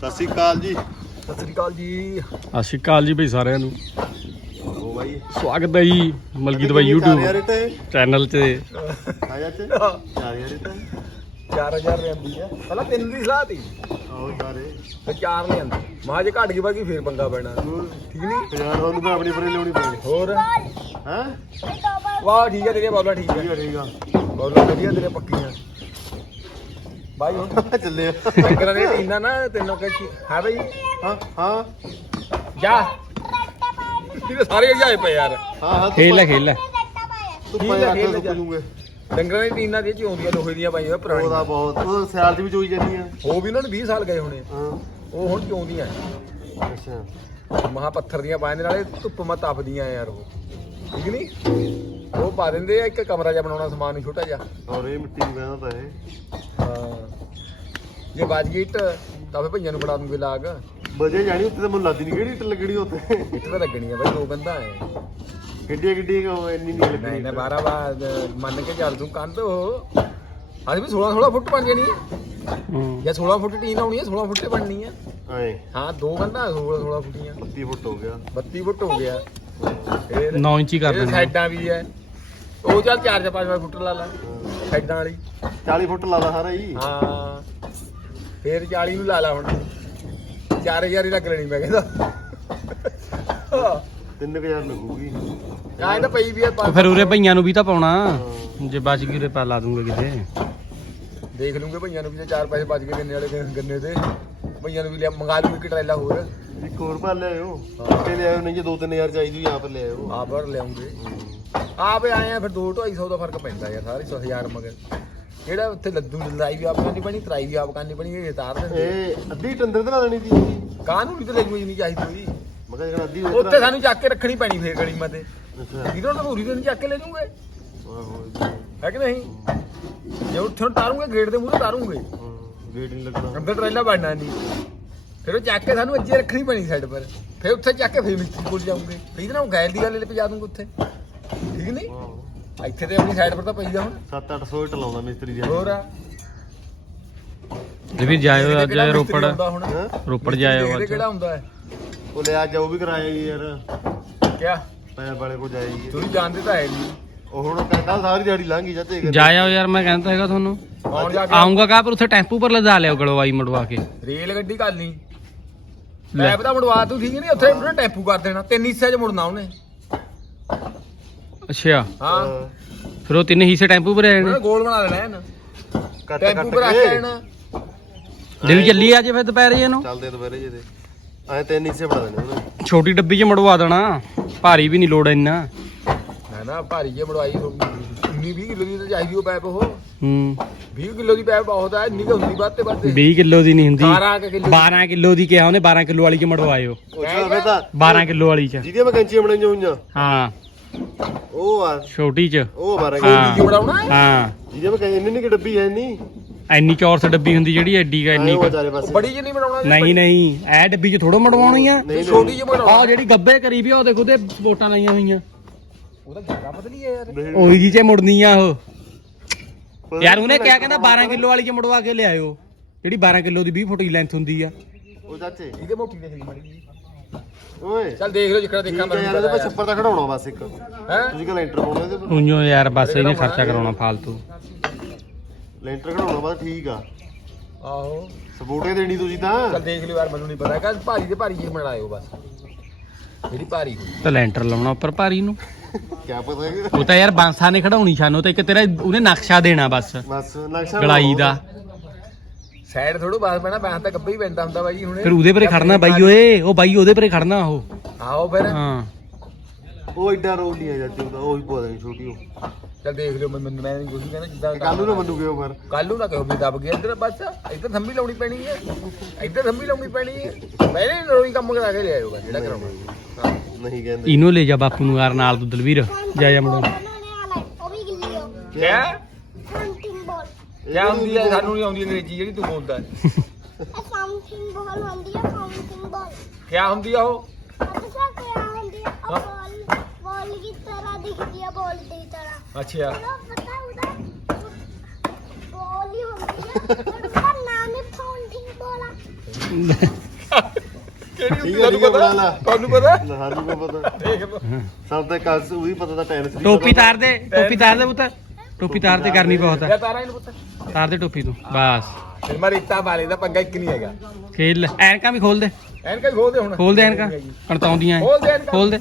ਸਤਿ ਸ਼੍ਰੀ ਅਕਾਲ ਜੀ। ਸਤਿ ਸ਼੍ਰੀ ਅਕਾਲ ਜੀ। ਸਤਿ ਸ਼੍ਰੀ ਅਕਾਲ ਜੀ ਬਈ ਸਾਰਿਆਂ ਨੂੰ। ਹੋ ਬਾਈ। ਸਵਾਗਤ ਹੈ ਜੀ ਮਲਕੀਤ ਬਾਈ YouTube ਚੈਨਲ ਤੇ। ਆ ਜਾ ਤੇ 4000 ਰੇਟ 4000 ਰਹਿੰਦੀ ਪਹਿਲਾਂ ਤਿੰਨ ਦੀ ਸਲਾਹ ਤੀ। ਆਹੋ ਚਾਰੇ ਤੇ ਚਾਰ ਨਹੀਂ ਆਂਦੀ। ਮਾਂ ਜੇ ਘਟ ਗਈ ਬਾਕੀ ਫੇਰ ਪੈਣਾ। ਠੀਕ ਠੀਕ ਆ। ਤੇਰੀਆਂ ਵਧੀਆ ਤੇਰੀਆਂ ਪੱਕੀਆਂ। ਬਾਈ ਹੁਣ ਚੱਲੇ ਆ। ਟੈਂਕਰਾਂ ਨੇ ਟੀਨਾ ਨਾ ਤੈਨੂੰ ਕਹੀ ਹਾਂ ਬਈ। ਹਾਂ ਹਾਂ। ਜਾ। ਤੇਰੇ ਸਾਰੇ ਜਾਏ ਪਏ ਯਾਰ। ਹਾਂ ਹਾਂ ਖੇਲ ਲੈ ਖੇਲ ਲੈ। ਤੂੰ ਪਾਇਆ ਆ, ਖੇਲ ਲੈ ਜਾ। ਜੂਗੇ। ਡੰਗਰਾਂ ਦੀ ਟੀਨਾਂ ਦੀ ਚੋਂਦੀਆਂ ਲੋਹੇ ਦੀਆਂ ਪਾਈਆਂ ਉਹਦਾ ਪੁਰਾਣੀਆਂ। ਬਹੁਤ ਉਹ ਸਿਆਲ ਦੀ ਵੀ ਚੋਈ ਜਾਂਦੀ ਆ। ਉਹ ਵੀ ਉਹਨਾਂ ਨੂੰ 20 ਸਾਲ ਗਏ ਹੋਣੇ। ਹਾਂ। ਉਹ ਹੁਣ ਚੋਂਦੀਆਂ। ਅੱਛਾ। ਮਹਾ ਪੱਥਰ ਦੀਆਂ ਪਾਏ ਦੇ ਨਾਲੇ ਧੁੱਪ ਮਾ ਤਪਦੀਆਂ ਯਾਰ ਉਹ। ਠੀਕ ਨਹੀਂ ਉਹ ਪਾ ਦਿੰਦੇ ਆ ਇੱਕ ਕਮਰਾ ਜਿਹਾ ਬਣਾਉਣਾ ਸਮਾਨ ਨੂੰ ਛੋਟਾ ਜਿਹਾ। ਔਰ ਇਹ ਮਿੱਟੀ ਨੂੰ ਕਹਿੰਦਾ ਤਾਂ ਇਹ। ਜੇ ਬਾਜ ਗਈ ਇੱਟ ਤਾਂ ਫੇ ਭਈਆਂ ਨੂੰ ਬਣਾ ਦੂੰਗੇ ਲਾਗ। ਵਜੇ ਜਾਣੀ ਉੱਤੇ ਤਾਂ ਮੈਨੂੰ ਲੱਗਦੀ ਨਹੀਂ ਕਿਹੜੀ ਇੱਟ ਲੱਗਣੀ ਉੱਤੇ ਇੱਟ ਤਾਂ ਲੱਗਣੀ ਆ ਬਈ ਦੋ ਬੰਦਾ ਹੈ। ਕਿੱਡੀਆਂ ਉਹ ਇੰਨੀ ਨਹੀਂ ਨਹੀਂ ਲੱਗਣੀ ਨਾ 12 ਬਾਦ ਮੰਨ ਕੇ ਚੱਲ ਤੂੰ ਕੰਧ ਉਹ। ਅੱਜ ਵੀ 16 16 ਫੁੱਟ ਬਣ ਜਾਣੀ ਹੈ ਹੂੰ। ਜਾਂ 16 ਫੁੱਟ ਟੀਨ ਆਉਣੀ ਹੈ 16 ਫੁੱਟ ਤੇ ਬਣਨੀ ਹੈ ਐ। ਹਾਂ ਦੋ ਬੰਦਾ 16 16 ਫੁੱਟੀਆਂ। 30 ਫੁੱਟ ਹੋ ਗਿਆ। 32 ਫੁੱਟ ਹੋ ਗਿਆ। ਫੇਰ ਨੌ ਇੰਚੀ ਕਰ ਦੇਣਾ ਸਾਈਡਾਂ ਵੀ ਹੈ। ਉਹ ਚੱਲ 4 ਜਾਂ 5 ਫੁੱਟ ਲਾ ਲਾ ਸਾਈਡਾਂ ਵਾਲੀ। 40 ਫੁੱਟ ਲਾਦਾ ਸਾਰਾ ਹੀ ਹਾਂ। ਫੇਰ 40 ਨੂੰ ਲਾ ਲਾ ਹੁਣ। 4000 ਹੀ ਲੱਗ ਲੈਣੀ ਮੈਂ ਕਹਿੰਦਾ। 3000 ਲੱਗੂਗੀ। ਆ ਇਹ ਤਾਂ ਪਈ ਵੀ ਆ ਫਿਰ ਉਰੇ ਭਈਆਂ ਨੂੰ ਵੀ ਤਾਂ ਪਾਉਣਾ। ਜੇ ਬਚ ਗਈ ਉਰੇ ਪਾ ਲਾ ਦੂੰਗਾ ਕਿਤੇ। ਦੇਖ ਲੂੰਗੇ ਭਈਆਂ ਨੂੰ ਵੀ ਜੇ ਚਾਰ ਪੈਸੇ ਬਚ ਗਏ ਗੰਨੇ ਵਾਲੇ ਗੰਨੇ ਦੇ ਭਈਆਂ ਨੂੰ ਵੀ ਲਿਆ ਮੰਗਾ ਲੂੰਗੇ ਕਿ ਟਰੈਲਾ ਹੋਰ। ਇੱਕ ਹੋਰ ਭਰ ਲਿਆਇਓ। ਤੇ ਲਿਆਇਓ ਨਹੀਂ ਜੇ 2-3000 ਚਾਹੀਦੀ ਆਪ ਲਿਆਇਓ। ਆਪ ਭਰ ਲਿਆਉਂਗੇ। ਆਪ ਆਏ ਆ ਫਿਰ 2 250 ਦਾ ਫ਼ਰਕ ਪੈਂਦਾ ਯਾਰ ਸਾਰੇ 1000 ਮਗਰ। ਜਿਹੜਾ ਉੱਥੇ ਲੱਦੂ ਲੜਾਈ ਵੀ ਆਪ ਕਰਨੀ ਪੈਣੀ ਤਰਾਈ ਵੀ ਆਪ ਕਰਨੀ ਪੈਣੀ ਇਹ ਤਾਰ ਦਿੰਦੇ ਇਹ ਅੱਧੀ ਟੰਦਰ ਤੇ ਲਾ ਦੇਣੀ ਸੀ। ਕਾਹਨੂੰ ਵੀ ਤੇ ਲੈਂਗੁਏਜ ਨਹੀਂ ਚਾਹੀਦੀ ਹੋਈ? ਮੈਂ ਕਿਹਾ ਜਿਹੜਾ ਅੱਧੀ ਉੱਥੇ ਸਾਨੂੰ ਚੱਕ ਕੇ ਰੱਖਣੀ ਪੈਣੀ ਫੇਰ ਗਲੀ ਮਤੇ ਅੱਛਾ। ਵੀਰੋਂ ਤਾਂ ਪੂਰੀ ਦਿਨ ਚੱਕ ਕੇ ਲੈ ਜੂਗੇ ਹੈ ਕਿ ਨਹੀਂ? ਜੇ ਉੱਥੇ ਨੂੰ ਤਾਰੂਗੇ ਗੇਟ ਦੇ ਮੂਹਰੇ ਤਾਰੂਗੇ। ਵੇਟ ਨਹੀਂ ਲੱਗਣਾ। ਅੰਦਰ ਟਰੇਲਾ ਬਣਨਾ ਨਹੀਂ। ਫਿਰ ਉਹ ਚੱਕ ਕੇ ਸਾਨੂੰ ਅੱਜੇ ਰੱਖਣੀ ਪੈਣੀ ਸਾਈਡ ਪਰ। ਫਿਰ ਉੱਥੇ ਚੱਕ ਕੇ ਫੇਰ ਮਿਸਤਰੀ ਕੋਲ ਜਾਊਂਗੇ। ਫਿਰ ਇਹਦੇ ਨਾਲ ਗੈਲ ਦੀ ਗੱਲ ਲੈ ਪਜਾ ਦੂੰਗੇ ਉੱਥੇ। ਠੀਕ ਨਹੀਂ? ਇੱਥੇ ਤੇ ਆਪਣੀ ਸਾਈਡ ਪਰ ਤਾਂ ਪਈ ਜਾ ਹੁਣ। 7-800 ਇੱਟ ਲਾਉਂਦਾ ਮਿਸਤਰੀ ਦੀ ਹੋਰ ਆ? ਤੇ ਵੀ ਜਾਇਓ ਅੱਜ ਰੋਪੜ? ਰੋਪੜ ਜਾਇਓ ਅੱਜ। ਕਿਹੜਾ ਹੁੰਦਾ ਹੈ? ਉਹ ਲਿਆ ਜਾਓ ਵੀ ਕਰਾਇਆ ਜੀ ਯਾਰ। ਕਿਆ? ਪੈਰ ਵਾਲੇ ਕੋ ਜਾਏਗੀ ਤੁਸੀਂ ਜਾਣਦੇ ਤਾਂ ਹੈ ਨਹੀਂ ਉਹ ਹੁਣ ਕਹਿੰਦਾ ਸਾਰੀ ਦਿਹਾੜੀ ਲੰਘੀ ਜਾਂਦੇ ਜਾਇਓ ਯਾਰ ਮੈਂ ਕਹਿੰਦਾ ਹੈਗਾ ਤੁਹਾਨੂੰ। ਜਾ ਆਉਂਗਾ ਕਾ ਪਰ ਉੱਥੇ ਟੈਂਪੂ ਪਰ ਲਦਾ ਲਿਓ ਗਲਵਾਈ ਮੜਵਾ ਕੇ। ਰੇਲ ਗੱਡੀ ਕਰ ਲਈ। ਲੈਬ ਦਾ ਮੁੜਵਾ ਤੂੰ ਠੀਕ ਨਹੀਂ? ਉੱਥੇ ਉਹਨੇ ਟੈਂਪੂ ਕਰ ਦੇਣਾ। ਤਿੰਨ ਹਿੱਸਿਆਂ 'ਚ ਮੁੜਨਾ ਉਹਨੇ। ਅੱਛਾ। ਹਾਂ। ਫਿਰ ਉਹ ਤਿੰਨ ਹਿੱਸੇ ਟੈਂਪੂ ਪਰ ਆਏ ਨੇ। ਉਹਨੇ ਗੋਲ ਬਣਾ ਲੈਣਾ ਇਹਨ। ਕੱਟ ਟੈਂਪੂ ਪਰ ਰੱਖ ਕੇ। ਲੈਣਾ। ਦੇ ਵੀ ਚੱਲੀ ਅੱਜ ਫਿਰ ਦੁਪਹਿਰੇ ਇਹਨੂੰ। ਚੱਲਦੇ ਦੁਪਹਿਰੇ ਜਿਹਦੇ ਐ ਤਿੰਨ ਹਿੱਸੇ ਬਣਾ ਦੇਣੇ ਉਹਨੇ। ਛੋਟੀ ਡੱਬੀ 'ਚ ਮੜਵਾ ਦੇਣਾ। ਭਾਰੀ ਵੀ ਨਹੀਂ ਲੋੜ ਇੰਨਾ। ਨਾ ਨਾ ਭਾਰੀ ਜੇ ਮੜਵਾਈ 19 20 ਕਿਲੋ ਦੀ ਤਾਂ ਚਾਹੀਦੀ ਉਹ ਪੈਪ ਉਹ। ਹੂੰ। 20 ਕਿਲੋ ਦੀ ਪੈਪ ਬਹੁਤ ਆ ਇੰਨੀ ਕੁ ਹੁੰਦੀ ਵੱਧ ਤੇ ਵੱਧ। 20 ਕਿਲੋ ਦੀ ਨਹੀਂ ਹੁੰਦੀ। 12 ਕੁ ਕਿਲੋ। 12 ਕਿਲੋ ਦੀ ਕਿਹਾ ਉਹਨੇ 12 ਕਿਲੋ ਵਾਲੀ 'ਚ ਮੜਵਾਇਓ। ਉਹ ਚਾਹੇ ਤਾਂ। 12 ਕਿਲੋ ਵਾਲੀ 'ਚ। ਜਿਹਦੀਆਂ ਮੈਂ ਕੈਂਚੀਆਂ ਬਣਾਈਆਂ ਹੋਈਆਂ। ਹਾਂ। ਉਹ ਆ। ਛੋਟੀ 'ਚ। ਉਹ ਬਾਰਾਂ ਹਾਂ। ਕੀ ਬਣਾਉਣਾ ਹੈ? ਹਾਂ। ਜਿਹਦੇ ਮੈਂ ਕਹਿੰਦੀ ਇੰਨੀ ਨਹੀਂ ਕਿ ਡੱਬੀ ਹੈ ਨਹੀਂ ਐਨੀ ਚੌਰਸ ਡੱਬੀ ਹੁੰਦੀ ਜਿਹੜੀ ਐਡੀ ਕਾ ਇੰਨੀ ਉਹ ਕੁ। ਚਾਰੇ ਉਹ ਪਾਸੇ। ਬੜੀ ਜਿਹੀ ਨਹੀਂ ਬਣਾਉਣਾ ਜੀ, ਨਹੀਂ ਨਹੀਂ। ਐ ਡੱਬੀ 'ਚ ਥੋੜੋ ਮੜਵਾਉਣੀ ਆ। ਨਹੀਂ ਛੋਟੀ ਜਿਹੀ ਬਣਾਉਣਾ। ਆਹ ਜਿਹੜੀ ਗੱਬੇ ਕਰੀ ਵੀ ਆ ਉਹ ਦੇਖੋ ਤੇ ਵੋਟਾਂ ਲਾਈਆਂ ਹੋਈਆਂ। ਉਹ ਤਾਂ ਜ਼ਿਆਦਾ ਪਤਲੀ ਹੈ ਯਾਰ। ਨਹੀਂ ਉਹੀ ਜੀ 'ਚ ਮੁੜਨੀ ਆ ਉਹ। ਪਤਾ ਯਾਰ ਉਹਨੇ ਕਿਹਾ ਕਹਿੰਦਾ 12 ਕਿਲੋ ਵਾਲੀ 'ਚ ਮੜਵਾ ਕੇ ਲਿਆਇਓ। ਜਿਹੜੀ 12 ਕਿਲੋ ਦੀ 20 ਫੁੱਟ ਦੀ ਲੈਂਥ ਹੁੰਦੀ ਆ। ਉਹ ਚਾਚੇ ਇਹਦੇ ਮੋਟੀ ਦੇਖ ਲਈ ਮਾੜੀ ਓਏ। ਚੱਲ ਦੇਖ ਲਓ ਜਿੱਕੜਾ ਦੇਖਾਂ ਠੀਕ ਹੈ ਯਾਰ ਇਹਦੇ ਵਿੱਚ ਛੱਪਰ ਦਾ ਖੜਾਉਣਾ ਬਸ ਇੱਕ। ਹੈ? ਤੁਸੀਂ ਕਿ ਲੈਂਟਰ ਪਾਉਣਾ ਇਹਦੇ ਪਰ ਉਈਓ ਯਾਰ ਬਸ ਇਹਨੇ ਖਰਚਾ ਕਰਾਉਣਾ ਫਾਲਤੂ। ਲੈਂਟਰ ਖੜਾਉਣਾ ਬਸ ਠੀਕ ਆ। ਆਹੋ। ਸਪੋਰਟੇ ਦੇਣੀ ਤੁਸੀਂ ਤਾਂ। ਚੱਲ ਦੇਖ ਲਿਓ ਯਾਰ ਮੈਨੂੰ ਨਹੀਂ ਪਤਾ। ਕਿ ਭਾਰੀ ਤੇ ਭਾਰੀ ਜਿਹੀ ਬਣਾਇਓ ਬਸ। ਜਿਹੜੀ ਭਾਰੀ ਹੋਈ ਤਾਂ ਲੈਂਟਰ ਲਾਉਣਾ ਉੱਪਰ ਭਾਰੀ ਨੂੰ। ਕੀ ਪਤਾ ਉਹ ਤਾਂ ਯਾਰ ਬਾਂਸਾ ਨੇ ਖੜਾਉਣੀ ਸਾਨੂੰ ਤੇ ਇੱਕ ਤੇਰਾ ਉਹਨੇ ਨਕਸ਼ਾ ਦੇਣਾ ਬਸ। ਬਸ ਨਕਸ਼ਾ ਗਲਾਈ ਦਾ। ਸਾਈਡ ਥੋੜੋ ਬਾਸ ਪੈਣਾ ਬਾਸ ਤਾਂ ਗੱਬੇ ਹੀ ਪੈਂਦਾ ਹੁੰਦਾ ਬਾਈ ਹੁਣੇ। ਫਿਰ ਉਹਦੇ ਪਰੇ ਖੜਨਾ ਬਾਈ ਓਏ ਉਹ ਬਾਈ ਉਹਦੇ ਪਰੇ ਖੜਨਾ ਉਹ। ਆਓ ਫਿਰ। ਹਾਂ। ਉਹ ਐਡਾ ਰੋਲ ਨਹੀਂ ਆ ਜਾਂਦੀ ਉਹਦਾ ਉਹ ਹੀ ਪਾ ਦੇਣੀ ਛੋਟੀ ਉਹ। ਚੱਲ ਦੇਖ ਲਿਓ ਮੈਂ ਮੈਨੂੰ ਮੈਂ ਨਹੀਂ ਕੁਝ ਕਹਿੰਦਾ ਜਿੱਦਾਂ ਕੱਲ ਨੂੰ ਨਾ ਮੰਨੂਗੇ ਉਹ ਪਰ ਕੱਲ ਨੂੰ ਨਾ ਕਹੋ ਵੀ ਦਬ ਗਿਆ ਇੱਧਰ ਬਸ ਇੱਧਰ ਥੰਮੀ ਲਾਉਣੀ ਪੈਣੀ ਹੈ ਇੱਧਰ ਥੰਮੀ ਲਾਉਣੀ ਪੈਣੀ ਹੈ। ਪਹਿਲੇ ਰੋਈ ਕੰਮ ਕਰਾ ਕੇ ਲਿਆਇਓ ਬਸ ਜਿਹੜਾ ਕਰਾਉਣਾ। ਹਾਂ। ਨਹੀਂ ਕਹਿੰਦੇ। ਇਹਨੂੰ ਲੈ ਜਾ ਬਾਪੂ ਨੂੰ ਯਾਰ ਨਾਲ ਤੂੰ ਦਲਵੀਰ ਜਾ ਜਾ ਮੜੋ ਉਹ ਵੀ ਗਿੱਲੀ ਹੋ ਕਿਆ ਕਾਊਂਟਿੰਗ ਬਾਲ ਕਿਆ ਹੁੰਦੀ ਹੈ? ਸਾਨੂੰ ਨਹੀਂ ਆਉਂਦੀ ਅੰਗਰੇਜ਼ੀ ਜਿਹੜੀ ਤੂੰ ਬੋਲਦਾ। ਹੈ। ਇਹ ਬਾਲ ਹੁੰਦੀ ਹੈ ਕਾਊਂਟਿੰਗ ਬਾਲ ਕਿਆ ਹੁੰਦੀ ਆ ਉਹ? ਪਤਾ ਕਿਆ ਹੁੰਦੀ ਹੈ ਹਾਂ। ਬਾਲ ਬਾਲ ਦੀ ਤਰ੍ਹਾਂ ਦਿਖਦੀ ਹੈ ਬਾਲ ਦੀ ਤਰ੍ਹਾਂ। ਅੱਛਾ। ਉਹਦਾ ਪਤਾ ਉਹਦਾ ਬਾਲ ਹੀ ਹੁੰਦੀ ਹੈ ਪਰ ਉਹਦਾ ਨਾਮ ਹੈ ਕਾਊਂਟਿੰਗ ਬਾਲ ਕਿਹੜੀ ਠੀਕ ਹੁੰਦੀ ਹੈ, ਤੁਹਾਨੂੰ ਠੀਕ ਹੈ, ਬਣਾ ਪਤਾ? ਲਾ। ਤੁਹਾਨੂੰ ਪਤਾ? ਸਾਨੂੰ ਕੋ ਪਤਾ? ਦੇਖ ਲਓ। ਸਭ ਤੇ ਕੱਸ ਉਹੀ ਪਤਾ ਤਾਂ ਟੈਨਿਸ ਵੀ ਟੋਪੀ ਤਾਰ ਦੇ ਟੋਪੀ ਤਾਰ ਦੇ ਪੁੱਤ। ਟੋਪੀ ਤਾਰ ਤੇ ਕਰਨੀ ਬਹੁਤ ਯਾ ਹੈ ਤਾਰਾ ਇਹਨੂੰ ਪੁੱਤ। ਤਾਰ ਦੇ ਟੋਪੀ ਤੂੰ ਬਸ। ਫਿਰ ਮੈਂ ਰੇਤਾ ਵਾਲੇ ਦਾ ਪੰਗਾ ਇੱਕ ਨਹੀਂ ਹੈਗਾ। ਖੇਲ ਲੈ। ਐਨਕਾਂ ਵੀ ਖੋਲ ਦੇ। ਹੁਣ। ਖੋਲ ਦੇ ਐਨਕਾਂ ਕਣਤਾਉਂਦੀਆਂ ਖੋਲ ਦੇ ਐਨਕਾਂ। ਖੋਲ ਦੇ।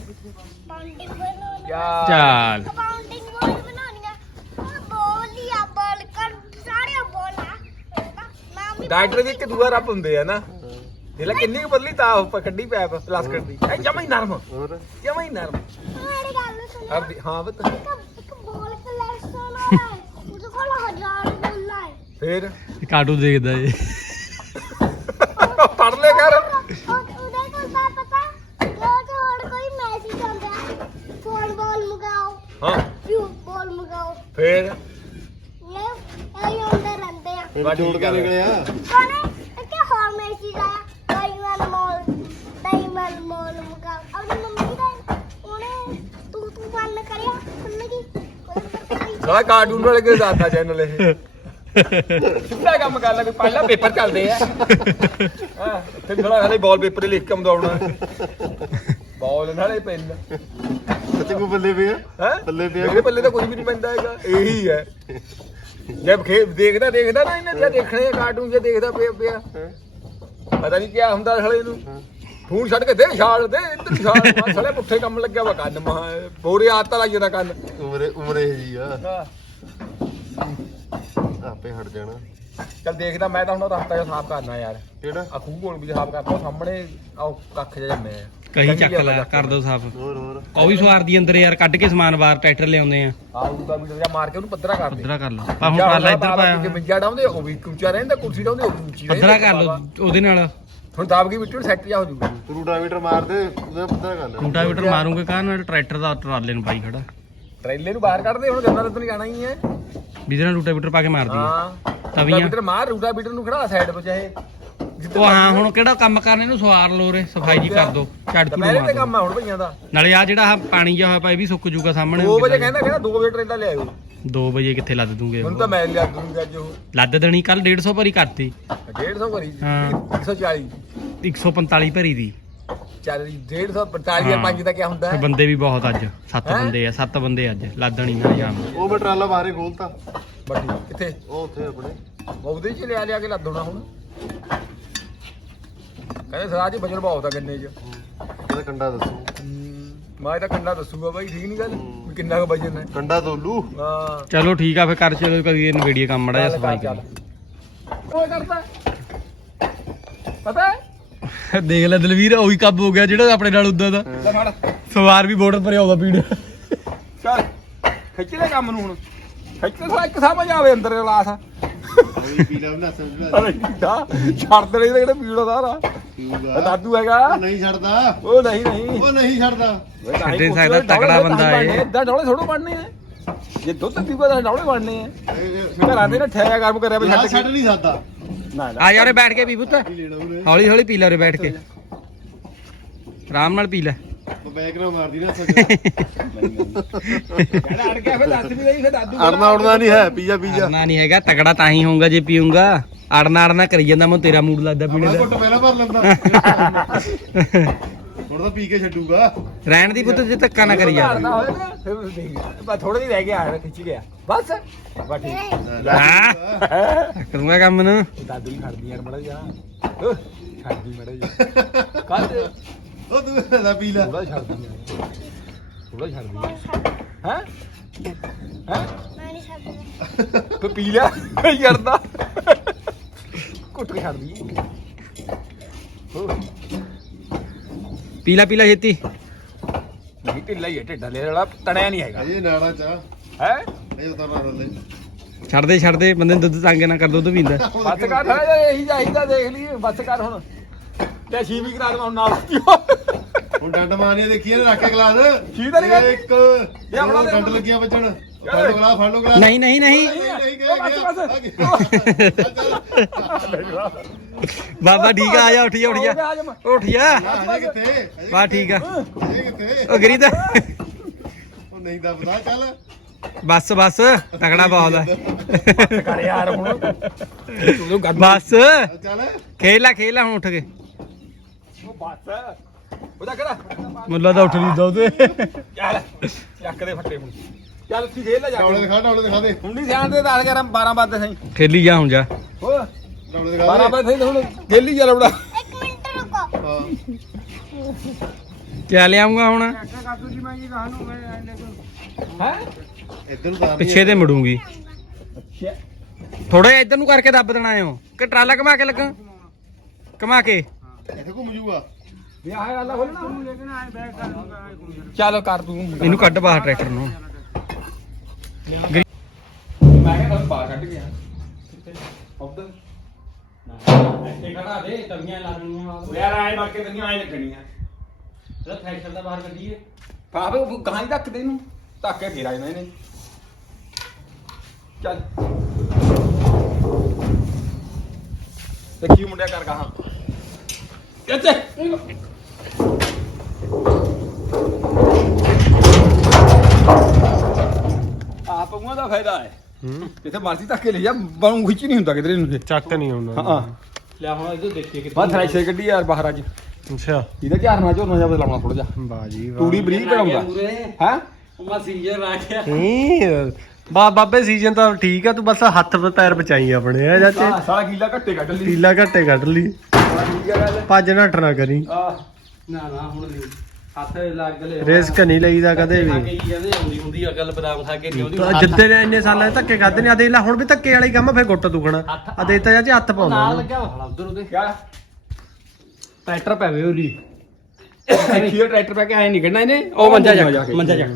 ਚੱਲ। ਬਾਉਂਡਿੰਗ ਬੋਲ ਬਣਾਉਣੀ ਆ। ਉਹ ਬੋਲ ਹੀ ਆ ਬੋਲ ਕਰ ਸਾਰੇ ਬੋਲ ਆ। ਨਾਮ ਵੀ ਡਾਕਟਰ ਦੀ ਇੱਕ ਦੂਆ ਰੱਬ ਹੁੰਦੇ ਆ ਨਾ। ਦੇਖ ਲੈ ਕਿੰਨੀ ਕੁ ਬਦਲੀ ਤਾਂ ਉਹ ਕੱਢੀ ਪੈਪ ਪਲਾਸਟਿਕ ਦੀ ਐ ਜਮਾ ਹੀ ਨਰਮ। ਹੋਰ? ਜਮਾ ਹੀ ਨਰਮ। ਮੇਰੀ ਗੱਲ ਸੁਣ। ਅਬ ਹਾਂ ਬਤ ਇੱਕ ਬੋਲ ਵਾਲਾ ਹੈ। ਉਹਦੇ ਕੋਲ ਹਜ਼ਾਰ ਬੋਲਾਂ ਹੈ। ਫੇਰ? ਕਾਟੂ ਦੇਖਦਾ ਏ ਪੜ ਲੈ ਕਰ ਉਹ- ਉਹਦੇ ਕੋਲ ਤਾਂ ਪਤਾ ਰੋਜ਼ ਹੋਰ ਕੋਈ ਮੈਸੇਜ ਆਉਂਦਾ ਫੋਨ ਬੋਲ ਮੰਗਾਓ ਹਾਂ। ਯੂ ਬੋਲ ਮੰਗਾਓ। ਫੇਰ? ਇਹ ਇਹ ਆਉਂਦੇ ਰਹਿੰਦੇ ਆ। ਫਿਰ ਬਸ ਜੋੜ ਠੀਕ ਕੇ ਆ। ਫਿਰ। ਨਿਕਲਿਆ ਕੋਨੇ ਕਿ ਹੋਰ ਮੈਸੇਜ ਆਇਆ ਡਾਇਮੰਡ ਮੋਲ ਡਾਇਮੰਡ ਮੋਲ ਮੰਗਾਓ। ਆਪਣੀ ਮੰਮੀ ਦਾ ਉਹਨੇ ਤੂੰ ਤੂੰ ਬੰਨ ਕਰਿਆ ਸੁਣ ਗਈ ਕੋਈ ਪਤਾ ਨਹੀਂ ਸਾਲਾ ਕਾਰਟੂਨ ਵਾਲੇ ਕੇ ਦਾਤਾ ਚੈਨਲ ਇਹ? ਸਿੱਧਾ ਕੰਮ ਕਰ ਲੈ ਵੀ ਪਹਿਲਾਂ ਪੇਪਰ ਚੱਲਦੇ ਆ। ਹਾਂ ਫਿਰ ਥੋੜਾ ਹਲੇ ਬਾਲ ਪੇਪਰ ਲਿਖ ਕੇ ਆਉਂਦਾ ਬਾਲ ਨਾਲੇ ਪੈਨ। ਸੱਚ ਕੋ ਬੱਲੇ ਪਿਆ ਹੈ? ਪੱਲੇ ਪਿਆ ਮੇਰੇ ਪੱਲੇ ਤਾਂ ਕੋਈ ਵੀ ਨਹੀਂ ਪੈਂਦਾ ਹੈਗਾ। ਇਹੀ ਹੈ। ਜਦ ਖੇ ਦੇਖਦਾ ਦੇਖਦਾ ਨਾ ਇਹਨੇ ਜੇ ਦੇਖਣੇ ਕਾਰਟੂਨ ਜੇ ਦੇਖਦਾ ਪਿਆ ਪਿਆ? ਪਤਾ ਨਹੀਂ ਕਿਆ ਹੁੰਦਾ ਇਹਨੂੰ ਹਾਂ। ਫੋਨ ਛੱਡ ਕੇ ਦੇ ਛਾਲ ਦੇ ਇੱਧਰ ਛਾਲ। ਸਾਲੇ ਪੁੱਠੇ ਕੰਮ ਲੱਗਿਆ ਵਾ ਕੰਨ ਮਾ ਬੋਰੇ ਆਤਾ ਲੱਗ ਜਾਂਦਾ ਕੰਨ। ਉਮਰੇ ਉਮਰੇ ਜੀ ਆ। ਆਪੇ ਹਟ ਜਾਣਾ। ਚੱਲ ਦੇਖਦਾ ਮੈਂ ਤਾਂ ਹੁਣ ਰਸਤਾ ਜਿਹਾ ਸਾਫ਼ ਕਰਨਾ ਯਾਰ। ਕਿਹੜਾ? ਆ ਖੂਹ ਕੋਲ ਵੀ ਸਾਫ਼ ਉਹ ਸਾਹਮਣੇ ਆਹ ਕੱਖ ਜਿਹਾ ਜੰਮਿਆ ਆ। ਕਹੀ ਚੱਕ ਲੈ ਕਰ ਦੋ ਸਾਫ਼। ਹੋਰ ਹੋਰ। ਉਹ ਵੀ ਸਵਾਰ ਦੀ ਅੰਦਰ ਯਾਰ ਕੱਢ ਕੇ ਸਮਾਨ ਬਾਹਰ ਟਰੈਕਟਰ ਲਿਆਉਂਦੇ ਆ। ਆਹ ਉਹਦਾ ਵੀ ਜਾਂ ਮਾਰ ਕੇ ਉਹਨੂੰ ਪੱਧਰਾ ਕਰ ਦੇ। ਪੱਧਰਾ ਕਰ ਲਓ ਪਾ ਹੁਣ ਇੱਧਰ ਪਾਇਆ। ਕਿ ਮੰਜਾ ਡਾਉਂਦੇ ਉਹ ਵੀ ਉੱਚਾ ਰਹਿੰਦਾ ਕੁਰਸੀ ਡਾਉਂਦੇ ਉਹ ਉੱਚੀ ਪੱਧਰਾ ਕਰ ਲਓ ਉਹਦੇ ਨਾਲ। ਹੁਣ ਦਾਬ ਕੇ ਵਿੱਚੋਂ ਸੈੱਟ ਜਾ ਹੋ ਜੂਗਾ। ਰੂਟਾਵੀਟਰ ਮਾਰ ਦੇ ਉਹਦਾ ਪਤਾ ਕਰ ਲੈ। ਰੂਟਾਵੀਟਰ ਮਾਰੂਗੇ ਕਾਹ ਨਾਲ? ਟਰੈਕਟਰ ਦਾ ਟਰਾਲੇ ਨੂੰ ਪਾਈ ਖੜਾ। ਟ੍ਰੇਲੇ ਨੂੰ ਬਾਹਰ ਕੱਢਦੇ ਹੁਣ ਗੰਨਾ ਤਾਂ ਜਾਣਾ ਹੀ ਹੈ। ਜਿਹਦੇ ਨਾਲ ਰੂਟਾਵੀਟਰ ਪਾ ਕੇ ਮਾਰਦੀ ਆ ਹਾਂ ਤਵੀਆਂ। ਰੂਟਾ ਮਾਰ ਰੂਟਾ ਬੀਟਰ ਨੂੰ ਖੜਾ ਸਾਈਡ 'ਤੇ ਚਾਹੇ। ਉਹ ਹਾਂ ਹੁਣ ਕਿਹੜਾ ਕੰਮ ਕਰਨੇ ਨੂੰ ਸਵਾਰ ਲੋ ਰੇ ਸਫ਼ਾਈ ਜੀ ਕਰ ਦੋ ਝੂੜ ਪਹਿਲੇ ਮਾਰ ਤੇ। ਕੰਮ ਆ ਹੁਣ ਭਈਆਂ ਦਾ। ਨਾਲੇ ਆ ਜਿਹੜਾ ਆਹ ਪਾਣੀ ਜਿਹਾ ਹੋਇਆ ਇਹ ਵੀ ਸੁੱਕ ਜੂਗਾ ਸਾਹਮਣੇ। 2 ਵਜੇ ਕਹਿੰਦਾ ਕਹਿੰਦਾ 2 ਵਜੇ ਟ੍ਰੇਲਾ ਲਿਆਇਓ 2 ਵਜੇ ਕਿੱਥੇ ਲੱਦ ਦੂੰਗੇ ਹੁਣ? ਤਾਂ ਮੈਂ ਲਿਆ ਦੂੰਗਾ ਅੱਜ ਉਹ। ਲੱਦ ਦੇਣੀ ਕੱਲ 150 ਭਰੀ ਕਰਤੀ। 150 ਭਰੀ ਹਾਂ। 140 145 ਭਰੀ ਦੀ। 40 150 ਹਾਂ। 5 ਦਾ ਕੀ ਹੁੰਦਾ? ਫਿਰ ਹੈ ਬੰਦੇ ਵੀ ਬਹੁਤ ਅੱਜ। ਸੱਤ ਹੈਂ? ਬੰਦੇ ਆ ਸੱਤ ਬੰਦੇ ਅੱਜ ਲੱਦਣੀ ਨਾ ਜਾਮ ਉਹ ਮੈਂ ਟਰਾਲਾ ਬਾਹਰੇ ਖੋਲਤਾ। ਬੱਟੀ ਕਿੱਥੇ? ਉਹ ਉੱਥੇ ਆਪਣੇ। ਉਹਦੇ ਚ ਲਿਆ ਲਿਆ ਕੇ ਲੱਦਣਾ ਹੁਣ ਕਹਿੰਦੇ ਸਰਾਜ ਚ ਵਜਨ ਬਹੁਤ ਆ ਗੰਨੇ ਚ। ਇਹਦਾ ਕੰਡਾ ਦੱਸੋ। ਮੈਂ ਤਾਂ ਕੰਡਾ ਦੱਸੂਗਾ ਬਾਈ ਠੀਕ ਨਹੀਂ ਗੱਲ? ਵੀ ਕਿੰਨਾ ਕੁ ਵਜਨ ਹੈ? ਕੰਡਾ ਤੋਲੂ। ਹਾਂ। ਚਲੋ ਠੀਕ ਆ ਫਿਰ ਕਰ ਚਲੋ ਕਰੀਏ ਇਹਨੂੰ ਵੀਡੀਓ ਕੰਮ ਮੜਾ ਚੱਲ ਸਫ਼ਾਈ ਕਰ, ਕਰ ਉਹ ਕਰਦਾ। ਪਤਾ ਹੈ? ਦੇਖ ਲੈ ਦਲਵੀਰ ਉਹੀ ਕੰਮ ਹੋ ਗਿਆ ਜਿਹੜਾ ਆਪਣੇ ਨਾਲ ਉਦਾਂ ਦਾ। ਲੈ ਫੜ। ਸਵਾਰ ਵੀ ਬੋਰਡਰ ਪਰ ਆਉਂਦਾ ਪੀੜ ਚੱਲ ਖਿੱਚ ਲੈ ਕੰਮ ਨੂੰ ਹੁਣ। ਖਿੱਚ ਲੈ ਇੱਕ ਸਮਝ ਆਵੇ ਅੰਦਰ ਗਲਾਸ। ਪੀਲਾ ਬਣਾ ਅਰੇ ਛੱਡ ਦੇ ਜਿਹੜਾ ਪੀੜਾ ਸਾਰਾ ਦਾਦੂ ਹੈਗਾ। ਨਹੀਂ ਛੱਡਦਾ। ਉਹ ਨਹੀਂ ਨਹੀਂ। ਉਹ ਨਹੀਂ ਛੱਡਦਾ। ਛੱਡ ਨਹੀਂ ਸਕਦਾ, ਤਕੜਾ ਬੰਦਾ ਇਹ। ਇਦਾਂ ਡੌਲੇ ਥੋੜੋ ਬਣਨੇ ਆ। ਜੇ ਦੁੱਧ ਪੀਵਾ ਤਾਂ ਡੌਲੇ ਬਣਨੇ ਆ। ਘਰਾਂ ਦੇ ਨਾ ਠਿਆ ਗਰਮ ਕਰਿਆ ਵੀ ਛੱਡ ਛੱਡ ਕੇ। ਨਹੀਂ ਸਕਦਾ। ਆ ਜਾ ਉਰੇ ਬੈਠ ਕੇ ਪੀ ਪੁੱਤ ਹੌਲੀ ਹੌਲੀ ਪੀ ਲੈ ਉਰੇ ਬੈਠ ਕੇ। ਆਰਾਮ ਨਾਲ ਪੀ ਲੈ। ਉਹ ਬੈਕ ਨਾ ਮਾਰਦੀ ਨਾ ਸੱਚ ਕਹਿੰਦਾ ਅੜ ਗਿਆ ਫਿਰ ਦੱਸ ਵੀ ਗਈ ਫਿਰ ਦਾਦੂ ਅੜਨਾ ਉੜਨਾ ਨਹੀਂ ਹੈ ਪੀਜਾ ਪੀਜਾ। ਕਰਨਾ ਨਹੀਂ ਹੈਗਾ ਤਕੜਾ ਤਾਂ ਹੀ ਹੋਊਗਾ ਜੇ ਪੀਊਂਗਾ। ਅੜਨਾ ਅੜਨਾ ਕਰੀ ਜਾਂਦਾ ਮੈਂ ਤੇਰਾ ਮੂਡ ਲੱਗਦਾ ਪੀਣੇ ਦਾ। ਘੁੱਟ ਪਹਿਲਾਂ ਭਰ ਲੈਂਦਾ। ਹੁਣ ਤਾਂ ਪੀ ਕੇ ਛੱਡੂਗਾ। ਰਹਿਣ ਦੀ ਪੁੱਤ ਜੇ ਧੱਕਾ ਨਾ ਕਰੀ ਜਾ ਅੜਨਾ ਹੋਇਆ ਨਾ ਫਿਰ ਦੇਖ ਬਸ ਥੋੜਾ ਜਿਹਾ ਰਹਿ ਗਿਆ ਆੜ ਖਿੱਚ ਗਿਆ। ਬਸ। ਬਸ ਠੀਕ। ਹਾਂ। ਕਰੂੰਗਾ ਕੰਮ ਨੂੰ। ਦਾਦੂ ਹੀ ਖੜਦੀ ਯਾਰ ਮੜਾ ਜਾ ਛੱਡਦੀ ਮੜਾ ਜਾ ਕੱਲ ਉਹ ਤੂੰ ਦਾ ਪੀ ਲੈ। ਥੋੜਾ ਛੱਡਦੀ ਥੋੜਾ ਛੱਡਦੀ ਹੈ? ਹੈ? ਮੈਂ ਨਹੀਂ ਸਕਦਾ ਤੂੰ ਪੀ ਲਿਆ? ਯੜਦਾ ਕੁੱਟ ਕੇ ਛੱਡਦੀ ਹੋਰ। ਪੀ ਲੈ ਪੀ ਲੈ ਛੇਤੀ। ਨਹੀਂ ਢਿੱਲਾ ਹੀ ਹੈ ਢਿੱਡਾ ਲੈ ਵਾਲਾ ਤਣਿਆ ਨਹੀਂ ਹੈਗਾ। ਅਜੇ ਨਾੜਾ ਚਾ ਹੈ? ਤਾਂ ਨਾ ਰਲੇ ਛੱਡ ਦੇ ਛੱਡ ਦੇ ਬੰਦੇ ਨੂੰ ਦੁੱਧ ਤੰਗ ਨਾ ਕਰ ਦੁੱਧ ਪੀਂਦਾ। ਬੱਸ ਕਰ ਥਾ ਇਹੀ ਚਾਹੀਦਾ ਦੇਖ ਲਈ ਬੱਸ ਕਰ ਹੁਣ। ਤੇ ਛੀ ਵੀ ਕਰਾ ਦੇਵਾਂ ਹੁਣ ਨਾਲ। ਹੁਣ ਡੰਡ ਮਾਰਨੀ ਦੇਖੀ ਇਹਨੇ ਰੱਖ ਕੇ ਗਲਾਸ। ਕੀ ਤਾਂ ਨਹੀਂ? ਇੱਕ ਇਹ ਆਪਣਾ ਇਹ ਡੰਡ ਲੱਗਿਆ ਵੱਜਣ। ਫੜ ਲੋ ਗਲਾਸ। ਫੜ ਲੋ ਗਲਾਸ ਨਹੀਂ ਨਹੀਂ ਨਹੀਂ ਬਾਬਾ ਠੀਕ ਆ ਆ ਜਾ ਉੱਠ ਜਾ ਉੱਠ ਜਾ। ਉੱਠ ਜਾ। ਕਿੱਥੇ? ਬਾ ਠੀਕ ਆ। ਕਿੱਥੇ? ਉਹ ਗਰੀ ਦਾ ਉਹ ਨਹੀਂ ਦੱਬਦਾ ਚੱਲ। ਬਸ ਬਸ ਤਕੜਾ ਬਹੁਤ ਹੈ ਕਰ ਯਾਰ ਹੁਣ। ਤੂੰ ਗੱਡ ਬਸ। ਚੱਲ ਖੇਲਾ ਖੇਲਾ ਹੁਣ ਉੱਠ ਕੇ। ਉਹ ਬਸ। ਉਹਦਾ ਕਿਹੜਾ ਮੁੱਲਾ ਤਾਂ ਉੱਠ ਨਹੀਂ ਦੋ ਤੇ ਚੱਲ ਚੱਕ ਦੇ ਫੱਟੇ ਹੁਣ। ਚੱਲ ਖੇਲ ਲੈ ਜਾ ਡੌਲੇ ਕੇ। ਦਿਖਾ ਡੌਲੇ ਦਿਖਾ ਦੇ। ਹੁਣ ਨਹੀਂ ਧਿਆਨ ਦੇ 10 11 12 ਵਜੇ ਸਹੀ। ਖੇਲੀ ਜਾ ਹੁਣ ਜਾ। ਹੋ ਡੌਲੇ ਦਿਖਾ 12 ਦੇ। ਵਜੇ ਸਹੀ ਹੁਣ ਖੇਲੀ ਚੱਲ ਬੜਾ ਇੱਕ ਮਿੰਟ ਰੁਕੋ। ਹਾਂ। ਕਿਆ ਲਿਆਉਂਗਾ ਹੁਣ? ਹੈ? ਇੱਧਰ ਨੂੰ ਤਾਂ ਨਹੀਂ ਪਿੱਛੇ ਤੇ ਮੁੜੂੰਗੀ। ਅੱਛਾ। ਥੋੜਾ ਜਿਹਾ ਇੱਧਰ ਨੂੰ ਕਰਕੇ ਦੱਬ ਦੇਣਾ ਓ ਕਿ ਟਰਾਲਾ ਘਮਾ ਕੇ ਲੱਗਾ? ਘਮਾ ਕੇ। ਇੱਥੇ ਘੁੰਮ ਜੂਗਾ। ਵਿਆਹ ਅੱਲਾ ਖੋਲਣਾ। ਚਲੋ ਕਰ ਤੂੰ। ਇਹਨੂੰ ਕੱਢ ਬਾਹਰ ਟਰੈਕਟਰ ਨੂੰ। ਮੈਂ ਕਿਹਾ ਬਸ ਬਾਹਰ ਕੱਢ ਗਿਆ ਉੱਧਰ ਇੱਥੇ ਖੜਾ ਦੇ ਤਵੀਆਂ ਲਾ ਦੇਣੀਆਂ ਯਾਰ ਆਏ ਮਾਰ ਕੇ ਤੰਨੀਆਂ ਆਏ ਲੱਗਣੀਆਂ ਇਹਦਾ ਥ੍ਰੈਸ਼ਰ ਦਾ ਬਾਹਰ ਕੱਢੀਏ ਪਾਵੇ ਉਹ ਗਾਂ ਹੀ ਰੱਖ ਦੇ ਧੱਕ ਕੇ ਫੇਰ ਆ। ਜਾਣਾ ਇਹਨੇ ਚੱਲ। ਦੇਖੀ ਮੁੰਡਿਆ ਕਰ ਗਾਹਾਂ ਇੱਥੇ ਨੂੰ ਦਾ ਫਾਇਦਾ ਹੈ। ਹੂੰ। ਜਿੱਥੇ ਮਰਜ਼ੀ ਧੱਕ ਲੈ ਜਾ ਬਾਹੂ ਖਿੱਚ ਨਹੀਂ ਹੁੰਦਾ ਕਿਧਰੇ ਨੂੰ। ਚੱਕ ਨਹੀਂ ਆਉਣਾ ਹਾਂ ਲਿਆ ਹੁਣ ਇਹਦੇ ਦੇਖੀਏ ਕਿ ਬਸ ਥ੍ਰੈਸ਼ਰ ਕੱਢੀ ਯਾਰ ਬਾਹਰ ਅੱਜ। ਅੱਛਾ। ਇਹਦਾ ਝਾਰਨਾ ਝੋਰਨਾ ਜਿਹਾ ਬਦਲਾਉਣਾ ਥੋੜਾ ਜਿਹਾ। ਬਾਜੀ ਤੂੜੀ ਬਰੀਕ ਬਣਾਉਂਦਾ ਹੈ? ਮਾ ਸੀਜ਼ਨ ਆ ਗਿਆ। ਨਹੀਂ ਬਾ ਬਾਬੇ ਸੀਜ਼ਨ ਤਾਂ ਠੀਕ ਆ ਤੂੰ ਬਸ ਹੱਥ ਪੈਰ ਬਚਾਈ ਆਪਣੇ ਆ ਚਾਚੇ। ਸਾਲਾ ਕੀਲਾ ਘੱਟੇ ਕੱਢ ਲਈ। ਟੀਲਾ ਘੱਟੇ ਕੱਢ ਲਈ। ਠੀਕ ਹੈ ਗੱਲ ਭੱਜ ਨੱਠ ਨਾ ਕਰੀ। ਆ ਨਾ ਨਾ ਹੁਣ ਨਹੀਂ। ਹੱਥ ਲੱਗ ਲੈ ਰਿਸਕ ਨਹੀਂ ਲਈਦਾ ਕਦੇ ਖਾ ਵੀ ਕੇ ਕੀ ਕਹਿੰਦੇ ਆਉਂਦੀ ਹੁੰਦੀ ਅਕਲ ਬਦਾਮ ਖਾ ਕੇ ਨਹੀਂ ਆਉਂਦੀ। ਤਾਂ ਜਿੱਦੇ ਨੇ ਇੰਨੇ ਸਾਲਾਂ ਦੇ ਧੱਕੇ ਖਾਦੇ ਨੇ ਆ ਦੇਖ ਲੈ ਹੁਣ ਵੀ ਧੱਕੇ ਵਾਲਾ ਹੀ ਕੰਮ ਆ ਫਿਰ ਗੁੱਟ ਦੁਖਣਾ ਆ ਦੇਖ ਤਾਂ ਚਾਚੇ ਹੱਥ ਪਾਉਂਦਾ ਨਾਲ ਇਹਨੂੰ। ਲੱਗਿਆ ਵਾ ਉਧਰ ਉਹਦੇ। ਕਿਆ? ਟਰੈਕਟਰ ਪੈਵੇ ਉਹਦੀ। ਦੇਖੀਏ ਟਰੈਕਟਰ ਪੈ ਕੇ ਆਏ ਨਹੀਂ ਕੱਢਣਾ ਇਹਨੇ? ਉਹ ਮੰਜਾ ਚੱਕ ਮੰਜਾ ਚੱਕ।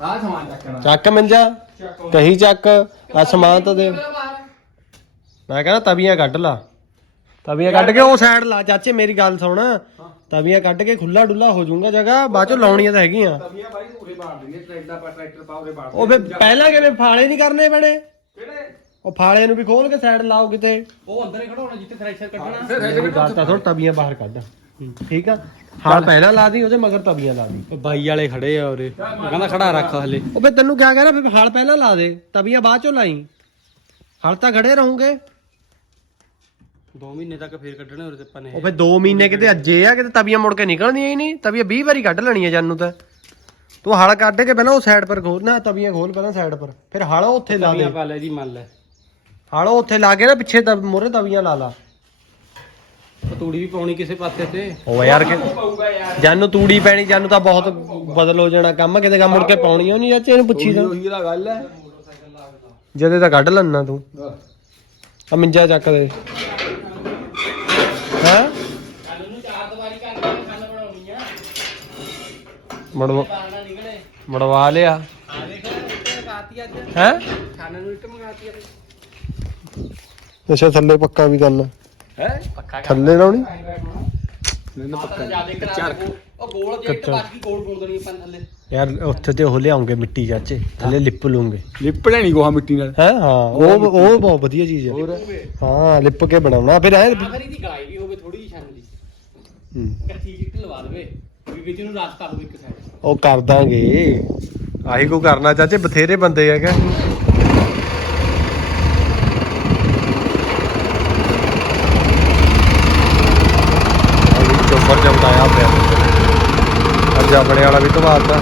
ਆਹ ਸਮਾਨ ਚੱਕਣਾ ਚੱਕ ਮੰਜਾ ਕਹੀਂ ਚੱਕ ਆ ਸਮਾਨ ਤਾਂ ਦੇ। ਮੈਂ ਕਹਿੰਦਾ ਤਵੀਆਂ ਕੱਢ ਲਾ। ਤਵੀਆਂ ਕੱਢ ਕੇ ਉਹ ਸਾਈਡ ਲਾ। ਚਾਚੇ ਮੇਰੀ ਗੱਲ ਸੁਣ। ਤਵੀਆਂ ਕੱਢ ਕੇ ਖੁੱਲਾ ਡੁੱਲਾ ਹੋ ਜਾਊਗਾ ਜਗ੍ਹਾ ਬਾਅਦ ਚੋਂ ਲਾਉਣੀਆਂ ਤਾਂ ਹੈਗੀਆਂ। ਤਵੀਆਂ ਬਾਈ ਉਰੇ ਬਾੜ ਦਿੰਦੇ ਟਰੈਕਟਰ ਪਾ ਟਰੈਕਟਰ ਪਾ ਉਰੇ ਬਾੜ ਉਹ ਫਿਰ ਪਹਿਲਾਂ ਕਿਵੇਂ ਫਾਲੇ ਨਹੀਂ ਕਰਨੇ ਪੈਣੇ? ਕਿਹੜੇ? ਉਹ ਫਾਲੇ ਨੂੰ ਵੀ ਖੋਲ ਕੇ ਸਾਈਡ ਲਾਓ ਕਿਤੇ। ਉਹ ਅੰਦਰ ਹੀ ਖੜਾਉਣਾ ਜਿੱਥੇ ਥ੍ਰੈਸ਼ਰ ਕੱਢਣਾ। ਤਾਂ ਥੋੜਾ ਤਵੀਆਂ ਬਾਹਰ ਕੱਢ। ਠੀਕ ਆ? ਹਾਲ ਪਹਿਲਾਂ ਲਾ ਦੀ ਉਹਦੇ ਮਗਰ ਤਵੀਆਂ ਲਾ ਦੀ। ਉਹ ਬਾਈ ਵਾਲੇ ਖੜੇ ਆ ਉਰੇ। ਕਹਿੰਦਾ ਖੜਾ ਰੱਖ ਹਲੇ। ਉਹ ਫਿਰ ਤੈਨੂੰ ਕਿਆ ਕਹਿਣਾ ਫਿਰ ਹਾਲ ਪਹਿਲਾਂ ਲਾ ਦੇ। ਤਵੀਆਂ ਬਾਅਦ ਚੋਂ ਲਾਈ। ਹਾਲ ਤਾਂ ਖੜੇ ਰਹੋਗੇ। 2 ਮਹੀਨੇ ਤੱਕ ਫੇਰ ਕੱਢਣੇ ਉਰੇ ਤੇ ਪਨੇ ਉਹ ਫਿਰ 2 ਮਹੀਨੇ ਕਿਤੇ ਅੱਜੇ ਆ ਕਿਤੇ ਤਵੀਆਂ ਮੁੜ ਕੇ ਨਿਕਲਣੀਆਂ ਹੀ ਨਹੀਂ। ਤਵੀਆਂ 20 ਵਾਰੀ ਕੱਢ ਲੈਣੀਆਂ ਜਾਨੂੰ ਤਾਂ। ਤੂੰ ਹਲ ਕੱਢ ਕੇ ਪਹਿਲਾਂ ਉਹ ਸਾਈਡ ਪਰ ਖੋਲਣਾ ਤਵੀਆਂ ਖੋਲ ਪਹਿਲਾਂ ਸਾਈਡ ਪਰ। ਫਿਰ ਹਲ ਉੱਥੇ ਲਾ ਦੇ। ਤਵੀਆਂ ਪਾ ਲੈ ਦੀ ਮੰਨ ਲੈ। ਹਲ ਉੱਥੇ ਲਾ ਕੇ ਨਾ ਪਿੱਛੇ ਤਵ ਮੋਰੇ ਤਵੀਆਂ ਲਾ ਲਾ। ਤੂੜੀ ਵੀ ਪਾਉਣੀ ਕਿਸੇ ਪਾਸੇ ਤੇ। ਉਹ ਯਾਰ ਕਿ ਜਾਨੂੰ ਤੂੜੀ ਪੈਣੀ ਜਾਨੂੰ ਤਾਂ ਬਹੁਤ ਬਦਲ ਹੋ ਜਾਣਾ ਕੰਮ। ਕਿਤੇ ਕੰਮ ਮੁੜ ਕੇ ਪਾਉਣੀ ਉਹ ਨਹੀਂ ਚਾਚੇ ਇਹਨੂੰ ਪੁੱਛੀ ਤਾਂ। ਉਹੀ ਦਾ ਗੱਲ ਹੈ। ਜਦੇ ਤਾਂ ਕੱਢ ਲੈਣਾ ਤੂੰ। ਆ ਮਿੰਜਾ ਚੱਕ ਦੇ ਹਾਂ ਮੜਵਾ ਮੜਵਾ ਲਿਆ। ਹੈ? ਖਾਣੇ ਨੂੰ ਇੱਟ ਮੰਗਾਤੀ ਅੱਛਾ ਥੱਲੇ ਪੱਕਾ ਵੀ ਕਰਨਾ। ਹੈ? ਪੱਕਾ ਥੱਲੇ ਲਾਉਣੀ? ਮੈਨੂੰ ਪੱਕਾ। ਜ਼ਿਆਦਾ ਕਰਾ ਉਹ ਗੋਲ ਬਾਕੀ ਦੇਣੀ ਆਪਾਂ ਨੇ ਥੱਲੇ? ਯਾਰ ਉੱਥੇ ਤੇ ਉਹ ਲਿਆਉਂਗੇ ਮਿੱਟੀ ਚਾਚੇ। ਥੱਲੇ ਲਿਪ ਲੂੰਗੇ। ਲਿਪੜੇ ਨਹੀਂ ਗੋਹਾ ਮਿੱਟੀ ਨਾਲ। ਹੈ? ਹਾਂ ਉਹ ਉਹ ਬਹੁਤ ਵਧੀਆ ਚੀਜ਼ ਹੈ। ਹਾਂ ਲਿਪ ਕੇ ਬਣਾਉਣਾ। ਫਿਰ ਐ ਗਲਾਈ ਵੀ ਹੋਵੇ ਥੋੜੀ ਜਿਹੀ ਛੰਨ ਦੀ। ਕੱਚੀ ਇੱਟ ਲਵਾ ਦੇਵੇ। ਵੀ ਵਿੱਚ ਨੂੰ ਰਸਤਾ ਹੋਵੇ ਇੱਕ ਸਾਈਡ ਉਹ ਕਰ ਦਾਂਗੇ। ਆਹੀ ਕੋ ਕਰਨਾ ਚਾਚੇ, ਬਥੇਰੇ ਬੰਦੇ ਹੈਗਾ। ਚੋਪਰ ਜਮਦਾ ਪਿਆ। ਅੱਜ ਆਪਣੇ ਵਾਲਾ ਵੀ ਧਵਾਤਾ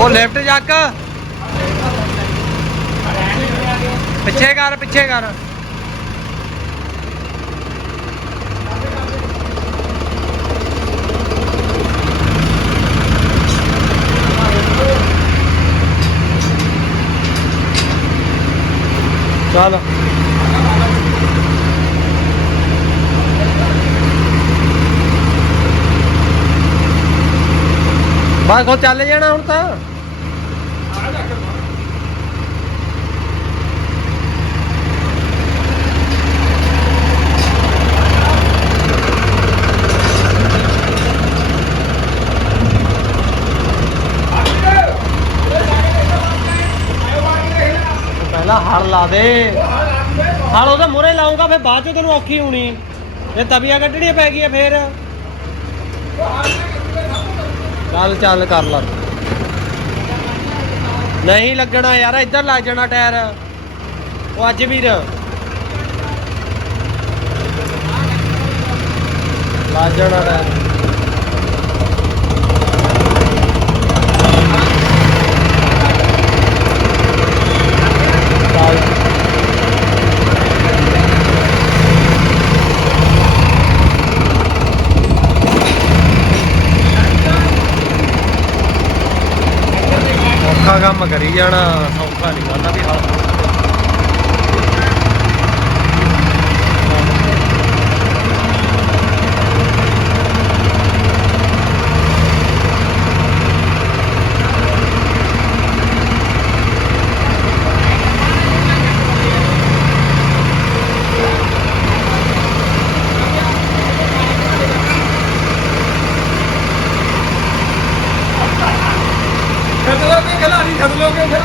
ਉਹ ਲੈਫਟ ਚੱਕ ਪਿੱਛੇ ਕਰ। ਚੱਲ। ਬਸ ਉਹ ਚੱਲ ਜਾਣਾ ਹੁਣ ਤਾਂ। ਹਲ ਲਾ ਦੇ। ਹਲ ਉਹਦੇ ਮੂਰੇ ਲਾਉਂਗਾ ਫਿਰ ਬਾਅਦ ਚ ਤੈਨੂੰ ਔਖੀ ਹੋਣੀ। ਇਹ ਤਵੀਆਂ ਕੱਢਣੀਆਂ ਪੈ ਗਈਆਂ ਫੇਰ। ਚੱਲ ਚੱਲ ਕਰ ਲਾ। ਨਹੀਂ ਲੱਗਣਾ ਯਾਰ, ਇੱਧਰ ਲੱਗ ਜਾਣਾ ਟਾਇਰ। ਉਹ ਅੱਜ ਵੀਰ। ਲੱਗ ਜਾਣਾ ਟਾਇਰ। ਜਾਣਾ ਸੌਖਾ ਨਹੀਂ ਗੱਲ ਵੀ ਹਲ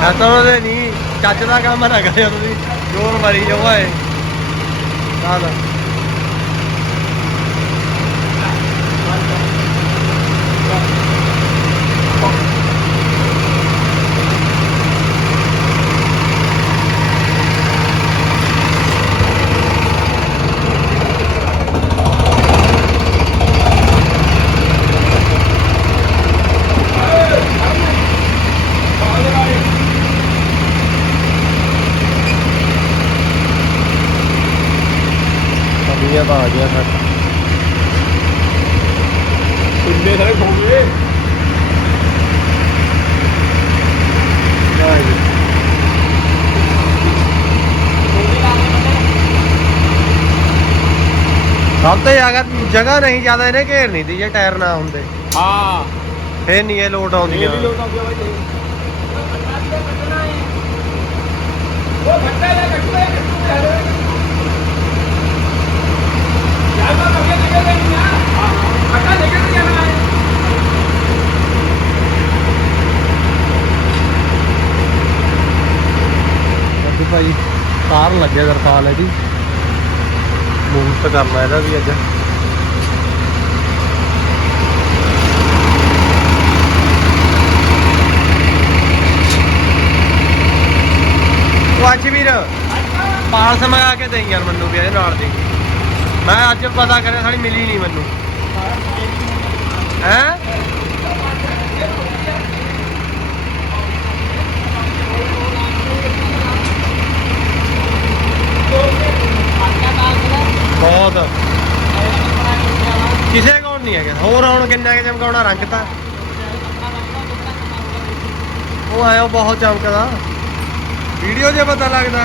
ਲੋਗੇ ਫਿਰ ਨਹੀਂ ਚੱਜ ਦਾ ਕੰਮ ਨਾ ਕਰਿਓ ਤੁਸੀਂ ਜੋਰ ਮਾਰੀ ਜਾਓ ਏ ਚੱਲ। ਜਗ੍ਹਾ ਨਹੀਂ ਜ਼ਿਆਦਾ ਇਹਨੇ ਘੇਰਨੀ ਦੀ ਜੇ ਟਾਇਰ ਨਾ ਹੁੰਦੇ। ਹਾਂ। ਫੇਰ ਨਹੀਂ ਇਹ ਲੋਟ ਇਹ ਆਉਂਦੀਆਂ ਵੀ ਲੋਕ ਆਉਂਦੇ ਬਾਈ ਉਹ ਫੱਟਾ ਜਾਂ ਕੱਟੂ ਜਾਂ ਕੱਟੂ ਯਾਰ ਯਾਰ ਅੱਗੇ ਨਿਕਲ ਗਈ ਨਾ ਫੱਟਾ ਨਿਕਲ ਹੈ ਭਾਈ ਤਾਰ ਲੱਗਿਆ ਦਰਪਾਲ ਇਹਦੀ ਮੂਹਰਤ ਕਰਨਾ ਇਹਦਾ ਵੀ ਅੱਜ। ਉਹ ਵੀਰ। ਪਾਲਸ ਮੰਗਾ ਕੇ ਦੇਈ ਯਾਰ ਮੈਨੂੰ ਵੀ ਇਹਦੇ ਨਾਲ ਦੀ। ਮੈਂ ਅੱਜ ਪਤਾ ਕਰਿਆ ਸਾਡੀ ਮਿਲੀ ਨਹੀਂ ਮੈਨੂੰ। ਹੈ? ਬਹੁਤ। ਕਿਸੇ ਕੋਲ ਨਹੀਂ ਹੈਗਾ। ਹੋਰ ਹੁਣ ਕਿੰਨਾ ਕਿ ਚਮਕਾਉਣਾ? ਰੰਗ ਤਾਂ। ਉਹ ਆਇਆ ਬਹੁਤ ਚਮਕਦਾ। ਵੀਡੀਓ 'ਚ ਪਤਾ ਲੱਗਦਾ।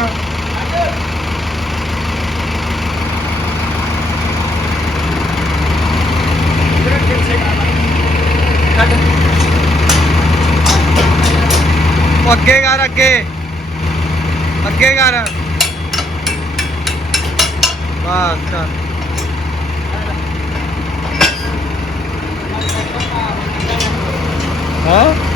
ਅੱਗੇ ਕਰ ਅੱਗੇ। ਅੱਗੇ ਕਰ। ਬਸ ਚੱਲ ਹਾਂ?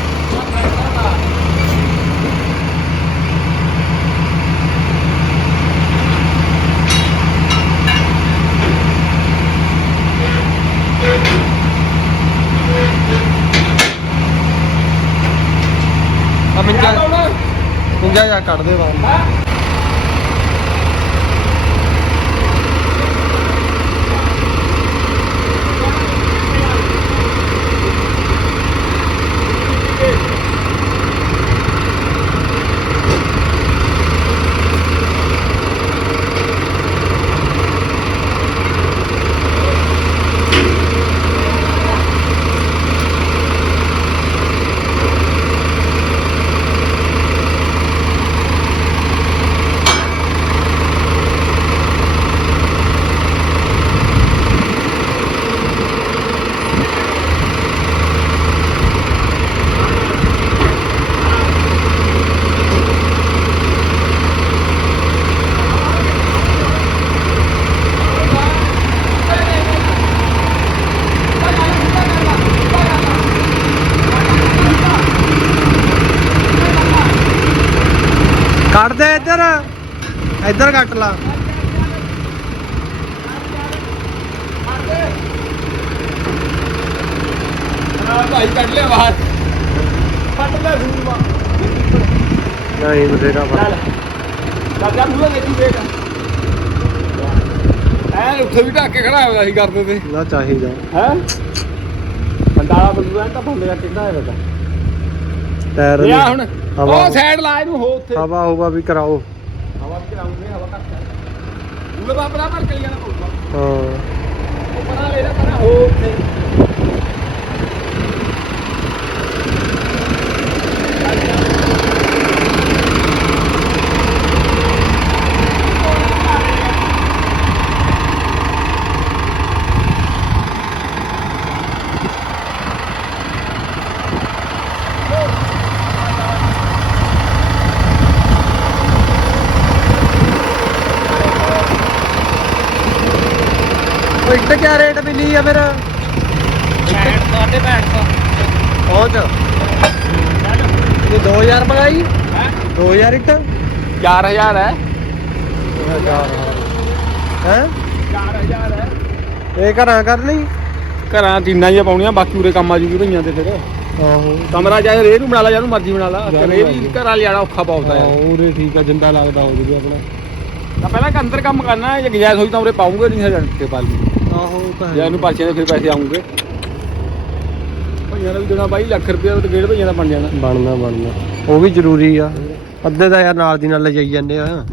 50000 ਕੱਢ ਦੇ ਬਾਬਾ ਕੱਟ ਲਾ। ਹਾਂ ਭਾਈ ਕੱਢ ਲਿਆ ਬਾਹਰ। ਕੱਢ ਲੈ ਸੂਮਾ ਨਹੀਂ ਬਥੇਰਾ ਚੱਲ ਚੱਲ। ਜਾ ਮੂਹਰੇ ਦੇਖੀ ਦੇਖ। ਐ ਉੱਥੇ ਵੀ ਢੱਕ ਕੇ ਖੜਾ ਹੋਇਆ ਸੀ ਕਰਦੇ ਤੇ। ਨਾ ਚਾਹੀਦਾ। ਹੈ? ਬੰਦਾਲਾ ਬੰਦੂ ਐ ਤਾਂ ਬੰਦੇ ਦਾ ਕਿੰਨਾ ਹੈ ਬਤਾ ਟਾਇਰ ਲਿਆ ਹੁਣ। ਹਵਾ- ਉਹ ਸਾਈਡ ਲਾ ਇਹਨੂੰ ਹੋ ਉੱਥੇ। ਹਵਾ ਹੋਵਾ ਵੀ ਕਰਾਓ। ਵੀ ਚਲਾਉਂਦੇ ਹਵਾ ਘੱਟ ਹੈ। ਉਹ ਬਾਪਰਾ ਭਰ ਕੇ ਜਾਣਾ ਪਊਗਾ ਹਾਂ। ਉਹ ਪਰਾਂ ਲੈ ਲੈ ਪਰਾਂ ਹੋ ਉੱਥੇ ਉਹ ਇੱਟ ਕਿਆ ਰੇਟ ਮਿਲੀ ਆ ਫਿਰ? ਸਾਡੇ ਭੈਣ ਤੋਂ। ਪਹੁੰਚ ਇਹ 2000 ਮੰਗਾਈ? 2000 ਇੱਟ 4000 ਹੈ। ਹੈ। 4000 ਹੈ। ਇਹ ਘਰਾਂ ਘਰਾਂ ਟੀਨਾਂ ਹੀ ਪਾਉਣੀਆਂ ਬਾਕੀ ਉਰੇ ਕੰਮ ਆ ਜੂਗੀ ਭਈਆਂ ਤੇ ਫਿਰ। ਆਹੋ। ਕਮਰਾ ਚਾਹੇ ਰੇ ਨੂੰ ਬਣਾ ਲਾ ਜਾਂ ਨੂੰ ਮਰਜ਼ੀ ਬਣਾ ਲਾ। ਜਾਂ ਰੇ ਵੀ। ਘਰਾਂ ਲਿਆਣਾ ਔਖਾ ਪਾਉਂਦਾ ਯਾਰ। ਉਰੇ ਠੀਕ ਆ ਜਿੰਦਾ ਲੱਗਦਾ ਹੋ ਜੂਗਾ ਆਪਣਾ। ਤਾਂ ਪਹਿਲਾਂ ਕਿ ਅੰਦਰ ਕੰਮ ਕਰਨਾ ਜੇ ਗੁੰਜਾਇਸ਼ ਹੋਈ ਤਾਂ ਉਰੇ ਪਾਉਂਗੇ ਨਹੀਂ ਹਜ਼ਾਰ ਕੇ ਪਾਲ। ਆਹੋ ਤਾਂ ਜੇ ਇਹਨੂੰ ਪਾਸੇ ਦੇ ਫਿਰ ਪੈਸੇ ਆਉਂਗੇ ਭਈਆਂ ਦਾ ਵੀ ਦੇਣਾ ਬਾਈ ਲੱਖ ਰੁਪਏ ਤੇ ਗੇੜ ਭਈਆਂ ਦਾ ਬਣ ਜਾਣਾ। ਬਣਨਾ ਬਣਨਾ। ਉਹ ਵੀ ਜ਼ਰੂਰੀ ਆ। ਅੱਧੇ ਤਾਂ ਯਾਰ ਨਾਲ ਦੀ ਨਾਲ ਲੈ ਜਾਈ ਜਾਂਦੇ ਆ।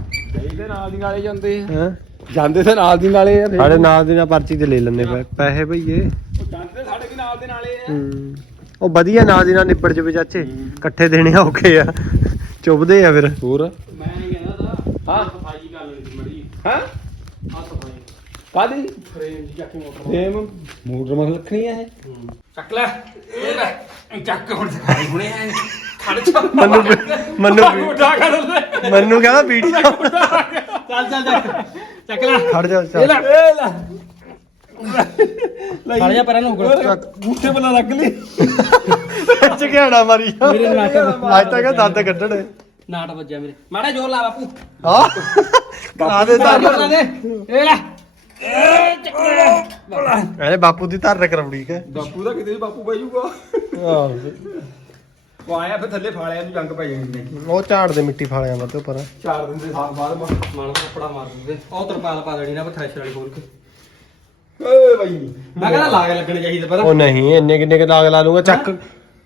ਇਹਦੇ ਨਾਲ ਦੀ ਨਾਲੇ ਜਾਂਦੇ ਆ। ਹੈ? ਜਾਂਦੇ ਤੇ ਨਾਲ ਦੀ ਨਾਲੇ ਆ ਸਾਡੇ ਨਾਲ ਦੀ ਨਾਲ ਪਰਚੀ ਤੇ ਲੈ ਲੈਂਦੇ ਪੈਸੇ ਭਈਏ। ਉਹ ਜਾਂਦੇ ਸਾਡੇ ਵੀ ਨਾਲ ਦੇ ਨਾਲੇ ਆ। ਹੂੰ। ਉਹ ਵਧੀਆ ਨਾਲ ਦੀ ਨਾਲ ਨਿਬੜ ਜਵੇ ਚਾਚੇ। ਇਕੱਠੇ ਦੇਣੇ ਔਖੇ ਆ। ਚੁੱਭਦੇ ਆ ਫਿਰ। ਹੋਰ? ਮੈਂ ਇਹ ਕਹਿੰਦਾ ਤਾਂ। ਹਾਂ? ਸਫ਼ਾਈ ਕਰ ਲੈਣੀ ਮੜੀ ਹਾਂ? ਕਾਦੀ ਫਰੇਮ ਦੀ ਚੱਕੀ ਮੋਟਰ ਫੇਮ ਮੋਟਰ ਮਸ ਰੱਖਣੀ ਆ ਇਹ। ਚੱਕ ਲੈ। ਇਹ ਲੈ। ਚੱਕ ਹੁਣ ਦਿਖਾਈ ਹੁਣੇ ਆ ਖੜ ਜਾ। ਮੈਨੂੰ ਮੈਨੂੰ ਵੀ- ਉਠਾ ਕਰ ਲੈ ਮੈਨੂੰ ਕਹਿੰਦਾ ਵੀਡੀਓ ਚੱਲ ਚੱਲ ਚੱਕ। ਚੱਕ ਲੈ। ਖੜ ਜਾ ਇਹ ਚੱਲ ਲੈ। ਇਹ ਲੈ। ਖੜ ਜਾ ਪਰਾਂ ਨੂੰ ਉਗਲ ਬੂਠੇ ਬਣਾ ਲੱਗ ਲਈ। ਚ ਘਿਆੜਾ ਮਾਰੀ ਅੱਜ ਤੱਕ ਦੰਦ ਕੱਢਣੇ। ਨਾਟ ਵੱਜਿਆ ਮੇਰੇ। ਮਾੜਾ ਜ਼ੋਰ ਲਾ ਬਾਪੂ। ਹਾਂ। ਕਰਾ ਦੇ ਜ਼ੋਰ ਲਾ ਧਰ ਦੇ। ਇਹ ਲੈ। ਇਹਨੇ ਬਾਪੂ ਦੀ ਧਰ ਕਰਾਉਣੀ ਕਿ ਬਾਪੂ ਦਾ ਕਿਤੇ ਬਾਪੂ ਪੈ ਜਾਊਗਾ। ਉਹ ਆਇਆ ਫਿਰ ਥੱਲੇ ਫਾਲਿਆ ਨੂੰ ਜੰਗ ਪੈ ਜਾਣੀ ਨੇ ਉਹ ਝਾੜ ਦੇ ਮਿੱਟੀ ਫਾਲਿਆਂ ਤੇ ਉੱਪਰ। ਚਾਰ ਦਿਨ ਦੇ ਸਾਲ ਬਾਅਦ ਮਾਲ ਕੱਪੜਾ ਮਾਰ ਦਿੰਦੇ। ਉਹ ਤਰਪਾਲ ਪਾ ਦੇਣੀ ਨਾ ਥ੍ਰੈਸ਼ਰ ਵਾਲੀ ਖੋਲ ਕੇ। ਓਏ ਬਾਈ। ਮੈਂ ਕਹਿੰਦਾ ਲਾਗ ਲੱਗਣੇ ਚਾਹੀਦੇ ਪਤਾ। ਉਹ ਨਹੀਂ ਇੰਨੇ ਕਿੰਨੇ ਕਿ ਦਾਗ ਲਾ ਲੂੰਗਾ ਚੱਕ।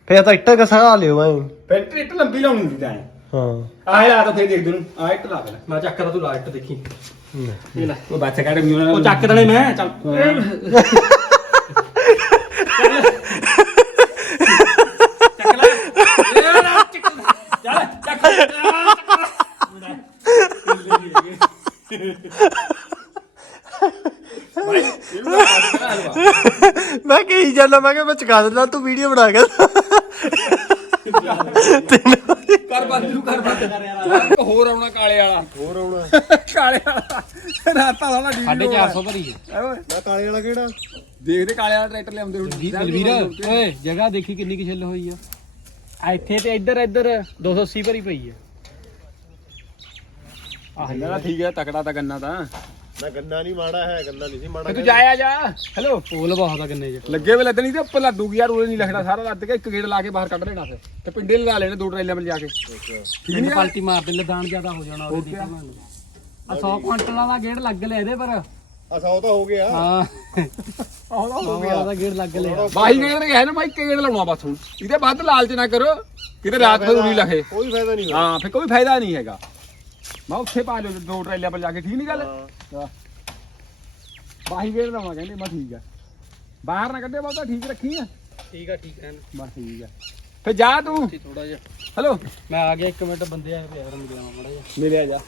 ਫੇਰ ਤਾਂ ਇੱਟਾਂ ਕਸਾ ਲਿਓ ਐ। ਫਿਰ ਟ੍ਰਿਟ ਲੰਬੀ ਲਾਉਣੀ ਹੁੰਦੀ ਤਾਂ ਹਾਂ। ਆਹ ਲਾ ਤਾਂ ਫੇਰ ਦੇਖ ਦੂੰ ਆਹ ਇੱਟ ਲਾ ਲੈ। ਮੈਂ ਚੱਕਦਾ ਤੂੰ ਲਾਈਟ ਦੇਖੀ। ਇਹ ਲੈ। ਉਹ ਬੱਚਾ ਕੱਢ ਉਹਨਾਂ ਉਹ ਚੱਕ ਦੇਣੇ ਮੈਂ ਚੱਲ ਚੱਕ ਲੈ ਇਹ ਲੈ, ਚੱਕ ਚੱਲ। ਚੱਕ ਮੈਂ ਕਹੀ ਜਾਂਦਾ ਮੈਂ ਕਿਹਾ ਮੈਂ ਚੁਕਾ ਦਿੰਦਾ ਤੂੰ ਵੀਡੀਓ ਬਣਾ ਕੇ। ਕਰ ਬੰਦ ਨੂੰ ਕਰ ਬੰਦ ਇੱਕ ਹੋਰ ਆਉਣਾ ਕਾਲੇ ਵਾਲਾ ਹੋਰ ਆਉਣਾ ਕਾਲੇ ਵਾਲਾ ਰਾਤਾ ਵਾਲਾ ਡੀ 450 ਭਰੀ ਹੈ। ਮੈਂ ਕਾਲੇ ਵਾਲਾ ਕਿਹੜਾ? ਦੇਖਦੇ ਕਾਲੇ ਵਾਲਾ ਟਰੈਕਟਰ ਲਿਆਉਂਦੇ ਹੁਣ ਬਲਵੀਰ ਓਏ ਜਗ੍ਹਾ ਦੇਖੀ ਕਿੰਨੀ ਕਿ ਛਿੱਲ ਹੋਈ ਆ। ਆ ਇੱਥੇ ਤੇ ਇੱਧਰ ਇੱਧਰ 280 ਭਰੀ ਪਈ ਆ। ਆਹ ਠੀਕ ਹੈ ਤਕੜਾ ਤਾਂ ਗੰਨਾ ਤਾਂ। ਨਾ ਗੰਨਾ ਨਹੀਂ ਮਾੜਾ ਹੈ ਗੰਨਾ ਨਹੀਂ ਸੀ ਮਾੜਾ ਫੇ ਤੂੰ ਜਾਇਆ ਜਾ। ਹੈਲੋ ਪੋਲ ਬਹੁਤ ਆ ਕਿੰਨੇ ਚ। ਲੱਗੇ ਵੇ ਲੱਦਣੀ ਤੇ ਉੱਪਰ ਲੱਦੂਗੀ ਯਾਰ ਉਹਨੇ ਨਹੀਂ ਲਿਖਣਾ ਸਾਰਾ ਲੱਦ ਕੇ ਇੱਕ ਗੇੜ ਲਾ ਕੇ ਬਾਹਰ ਕੱਢ ਲੈਣਾ ਫੇ ਤੇ ਪਿੰਡੇ ਲਗਾ ਲੈਣੇ ਦੋ ਟਰੇਲਿਆਂ 'ਤੇ ਜਾ ਕੇ। ਤਿੰਨ ਪਲਟੀ ਮਾਰ ਦੇ ਲਦਾਨ ਜ਼ਿਆਦਾ ਹੋ ਜਾਣਾ ਉਹਦੇ ਦੀ ਆ 100 ਕੁਇੰਟਲਾਂ ਦਾ ਗੇੜ ਲੱਗ ਲਿਆ ਇਹਦੇ ਪਰ। ਆ ਸੌ ਤਾਂ ਹੋ ਗਿਆ। ਹਾਂ। ਆਹਦਾ ਹੋ ਉਹ ਦਾ ਗੇੜ ਲੱਗ ਲਿਆ। ਬਾਈ ਗੇੜ ਨੇ ਕਿਹਾ ਨਾ ਬਾਈ ਗੇੜ ਲਾਉਣਾ ਬਸ ਹੁਣ। ਇਹਦੇ ਵੱਧ ਲਾਲਚ ਨਾ ਕਰੋ। ਕਿਤੇ ਰਾਤ ਨੂੰ ਨਹੀਂ ਲਖੇ ਕੋਈ ਫਾਇਦਾ ਨਹੀਂ ਹਾਂ ਕੋਈ ਫਾਇਦਾ ਨਹੀਂ ਹੈਗਾ। ਮੈਂ ਉੱਥੇ ਪਾ ਲਿਓ ਦੋ ਟਰੇਲਿਆਂ 'ਤੇ ਜਾ ਕੇ ਠੀਕ ਨਹੀਂ ਗੱਲ? ਹਾਂ। ਬਾਈ ਗੇੜ ਲਾਉਣਾ ਕਹਿੰਦੇ ਮੈਂ ਠੀਕ ਆ। ਬਾਹਰ ਨਾ ਕੱਢੇ ਬਹੁਤਾ ਠੀਕ ਰੱਖੀ ਆ? ਠੀਕ ਆ ਠੀਕ ਹੈ ਬਸ ਠੀਕ ਆ। ਫੇ ਜਾ ਤੂੰ। ਥੋੜਾ ਜਿਹਾ। ਹੈਲੋ। ਮੈਂ ਆ ਗਿਆ 1 ਮਿੰਟ ਬੰਦੇ ਆਏ ਯਾਰ ਮਿਲਿਆ ਮਾੜਾ ਜਿਹਾ। ਮਿਲਿਆ ਜਾ।